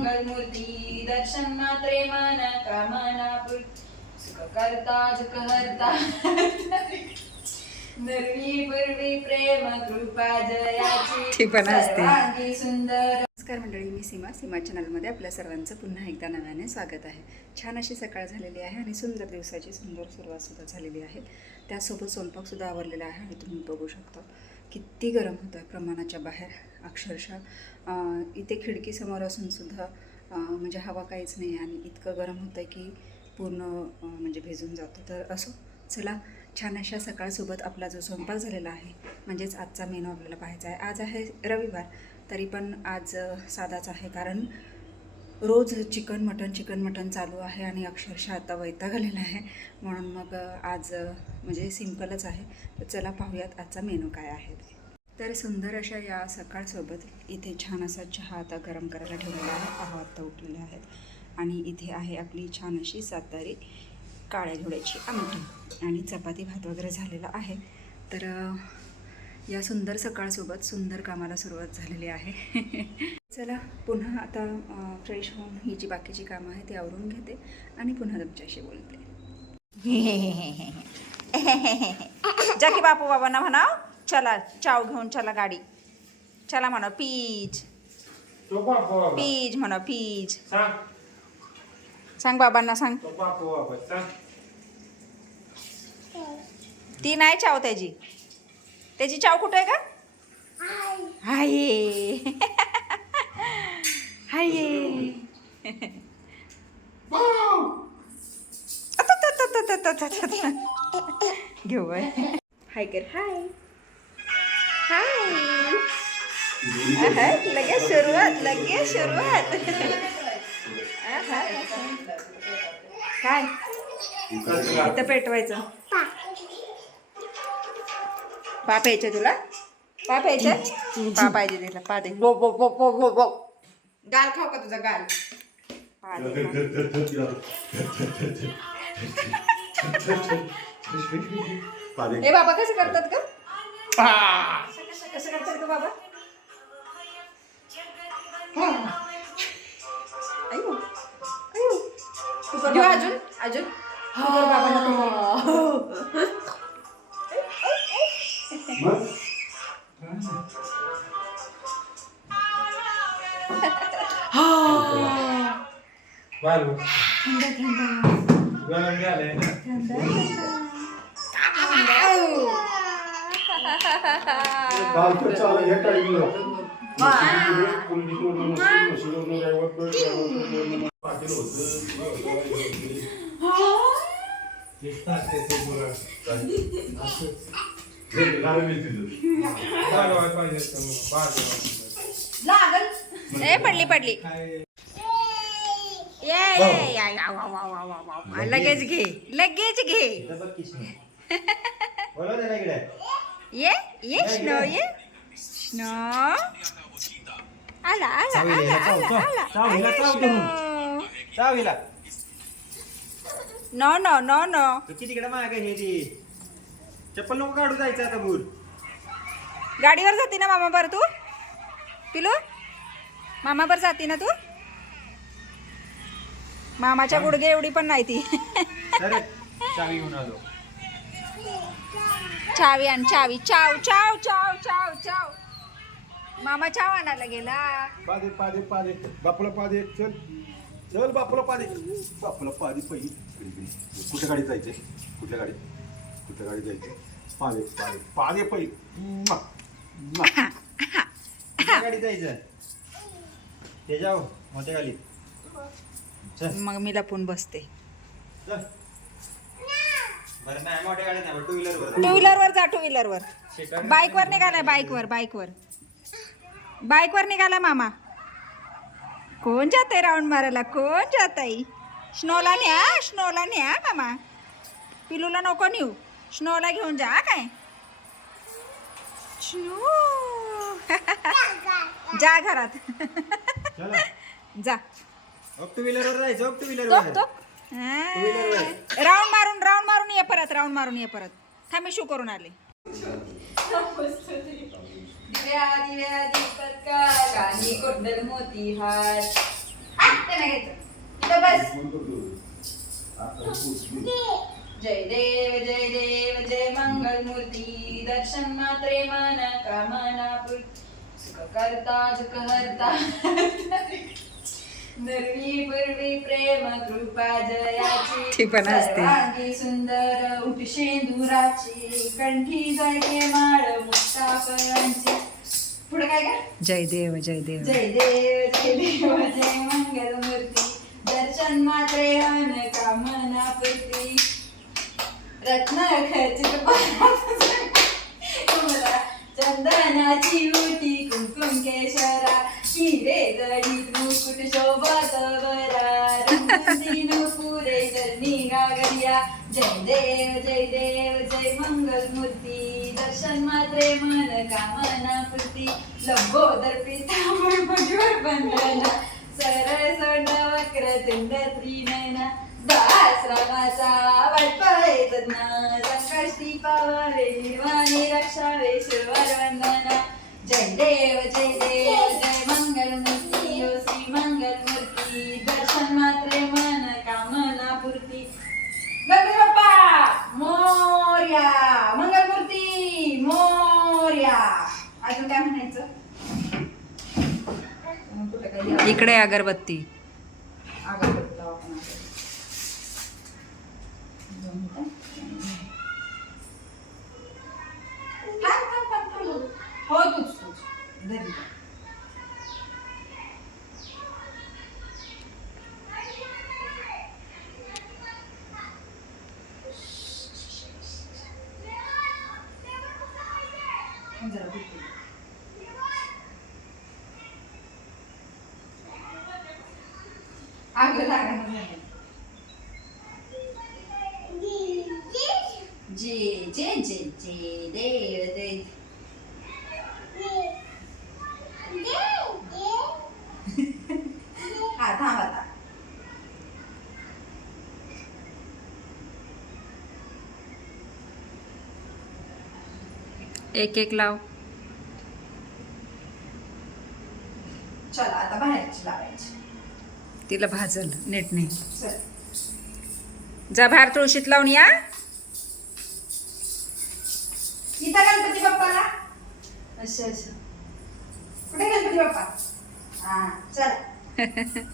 मंगलमूर्ती दर्शन मात्रे मन कामना सुख करता दुःख हरता नरवी पूर्वी प्रेम कृपा जयाची सर्वांगी सुंदर. नमस्कार मंडळी, मी सीमा चॅनलमध्ये आपल्या सर्वांचं पुन्हा एकदा नव्याने स्वागत आहे. छान अशी सकाळ झालेली आहे आणि सुंदर दिवसाची सुंदर सुरुवातसुद्धा झालेली आहे. त्यासोबत स्वयंपाकसुद्धा आवरलेला आहे आणि तुम्ही बघू शकता किती गरम होतं आहे प्रमाणाच्या बाहेर. अक्षरशः इथे खिडकीसमोर असूनसुद्धा म्हणजे हवा काहीच नाही आणि इतकं गरम होतं आहे की पूर्ण म्हणजे भिजून जातो. तर असो, चला छान अशा सकाळसोबत आपला जो स्वयंपाक झालेला आहे म्हणजेच आजचा मेनू आपल्याला पाहायचा आहे. आज आहे रविवार, तरी पण आज साधाच आहे, कारण रोज चिकन मटन चालू आहे आणि अक्षरशः आता वैताग आलेला आहे. म्हणून मग आज म्हणजे सिंपलच आहे. तर चला पाहूयात आजचा मेनू काय आहे ते. तर सुंदर अशा या सकाळसोबत इथे छान असा चहा आता गरम करायला ठेवलेला आहे. पाहू आत्ता उठलेले आहेत आणि इथे आहे आपली छान अशी सातारी काळ्या घेवड्याची आमटी आणि चपाती भात वगैरे झालेला आहे. तर या सुंदर सकाळसोबत सुंदर कामाला सुरुवात झालेली आहे. चला पुन्हा आता फ्रेश होऊन ही जी बाकीची कामं आहे ती आवरून घेते आणि पुन्हा तुमच्याशी बोलते. जा की बापू बाबांना म्हणा चला चाव घेऊन चला गाडी चला म्हणा पीज पीज म्हणा पीज. सांग बाबांना सांग. ती नाही चाव त्याची चाव कुठे आहे का? हाय हाय घेऊ हाय कर हाय हाय. लगेच सुरुवात काय इथं पेटवायचं. पा प्यायचं तुला? पा प्यायचं? पा पाहिजे तिला. पा दे. गाल खाऊ का तुझा गाल? पा दे. ए बाबा कसं करतात का? कसं करतात का बाबा? अयो अयो तू कर अजून तू कर बाबांना. ए पडली लगेच घे ये स्नो आला नो किती तिकडे माग हे ती चप्पल नको काढू जायचं आता मूर. गाडीवर जाते ना मामा बर तू? पिलू मामा बर जाते ना तू? मामाच्या गुडघे एवढी पण नाही ती. चावी घेऊन आलो. चावी आण चावी. चाव चाव चाव चाव चाव. मामा चाव आणायला गेला. पादे बापूला पादे. चल बापूला पादे पहिली. कुठल्या गाडीत जायचे? कुठल्या गाडीत जायचे? पादे पहिली. गाडीत जायचं ते जाऊ मोठ्या गाडीत. मग मी लपून बसते. बरं नाही मोठ्या गाडीत नाही, टू व्हीलरवर जा. टू व्हीलरवर बाईकवर निघालाय. बाईकवर निघाला मामा. कोण जाते राऊंड मारायला? कोण जाताई? स्नोला न्या मामा. पिलूला नको नेऊ, स्नोला घेऊन जा. काय स्नो जा घरात जा. टू व्हीलरवर जायचं. टू व्हीलरवर राऊंड मारून ये परत. थांब मी शू करून आले. दिव्या दिव्या दीपत्कार कानी कोंडल मोती हार जय देव जय मंगल मूर्ती दर्शन मात्रे मन कामना पूर्ती सुख करता दुःख हरता नरवी पूर्वी प्रेम कृपा जयाची ती पण असते. सर्वांगी सुंदर उठ शेंदुराची कंठी जागे माळ मुक्ता फळांची. पुढे काय का जय देव जय देव. जय देव जय मंगल मूर्ती दर्शन मात्रे मन कामना पूर्ती रत्न खचित तुम्हाला चंदनाची उटी कुंकुम केशरा हिरे जडीत मुकुट शोभत बरा रंगीन पुरे चरणी गागरिया. जय देव जय मंगल मूर्ती दर्शन मात्रे मन कामना पूर्ती लंबोदर पीतांबर भगवर बंधना सरळ सोंड वक्र तुंड त्रिनयना दासरामाचा वाटपाळे तज्ञा संकष्टी पावावे निर्वाणी रक्षावे शिरवर वंदना. जय देव जय मंगल मूर्ती ओ श्री मंगल मूर्ती दर्शन मात्रे मन कामना पूर्ती. गणपती बाप्पा मोरया मंगल मूर्ती मोरया. अजून काय म्हणायचं? कुठं काही इकडे अगरबत्ती. अगरबत्ती लावा आपण आता. थांब. हो तूच धरी. जरा भेटू. आग लागणार नाही. जय देव हा थांब आता. एक एक लाव. चला आता बाहेरची लावायची. तिला भाजल नीट नाही. चल जा बाहेर तुळशीत लावून या. इथं गणपती बाप्पाला. अच्छा कुठे गणपती बाप्पा? हा चला.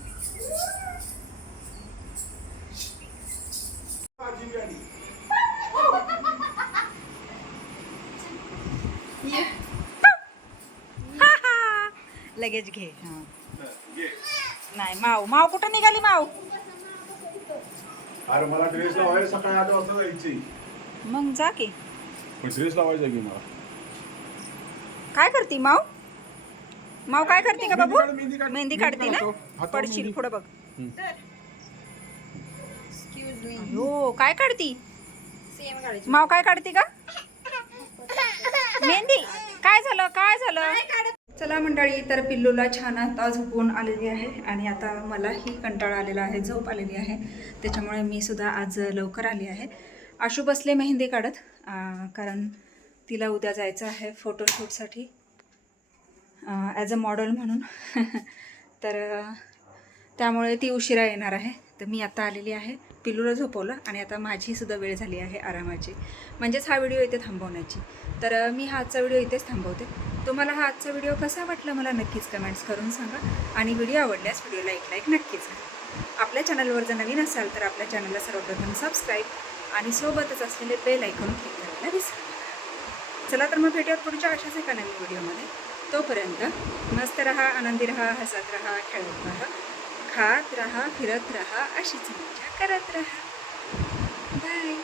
लगेच घे. हा नाही माव कुठं निघाली माव? अरे मला ड्रेस लावायला सकाळी 8 वाजता जायची. मग जा की. पण ड्रेस लावायचा की मला. काय करती माव? माव काय करते का बाबू? मेहंदी काढ- मेहंदी काढते ना. हातावर पडशील मेहंदी. पुढं बघ. Excuse me. हो काय काढती? सेम काढायची. माव काय काढते का? मेहंदी. काय झालं? चला मंडळी, तर पिल्लूला छान आता झोपून आलेली आहे आणि आता मलाही कंटाळा आलेला आहे, झोप आलेली आहे. त्याच्यामुळे मी सुद्धा आज लवकर आली आहे. आशू बसले मेहंदी काढत, कारण तिला उद्या जायचं आहे फोटोशूटसाठी ॲज अ मॉडेल म्हणून. तर त्यामुळे ती उशिरा येणार आहे. तर मी आता आलेली आहे, पिल्लूला झोपवलं आणि आता माझीसुद्धा वेळ झाली आहे आरामाची, म्हणजेच हा व्हिडिओ इथे थांबवण्याची. तर मी हा आजचा व्हिडिओ इथेच थांबवते. तुम्हाला हा आजचा व्हिडिओ कसा वाटला मला नक्कीच कमेंट्स करून सांगा आणि व्हिडिओ आवडल्यास व्हिडिओला एक लाईक नक्कीच करा. आपल्या चॅनलवर जर नवीन असाल तर आपल्या चॅनलला सर्वप्रथम सबस्क्राईब आणि सोबतच असलेले बेल आयकॉन क्लिक करायला विसरू नका. चला तर मग भेटूयात पुढच्या अशाच एका नवीन व्हिडिओमध्ये. तोपर्यंत मस्त रहा, आनंदी रहा, हसत रहा, खेळत रहा, खात रहा, फिरत रहा, अशीच मजा करत रहा. बाय.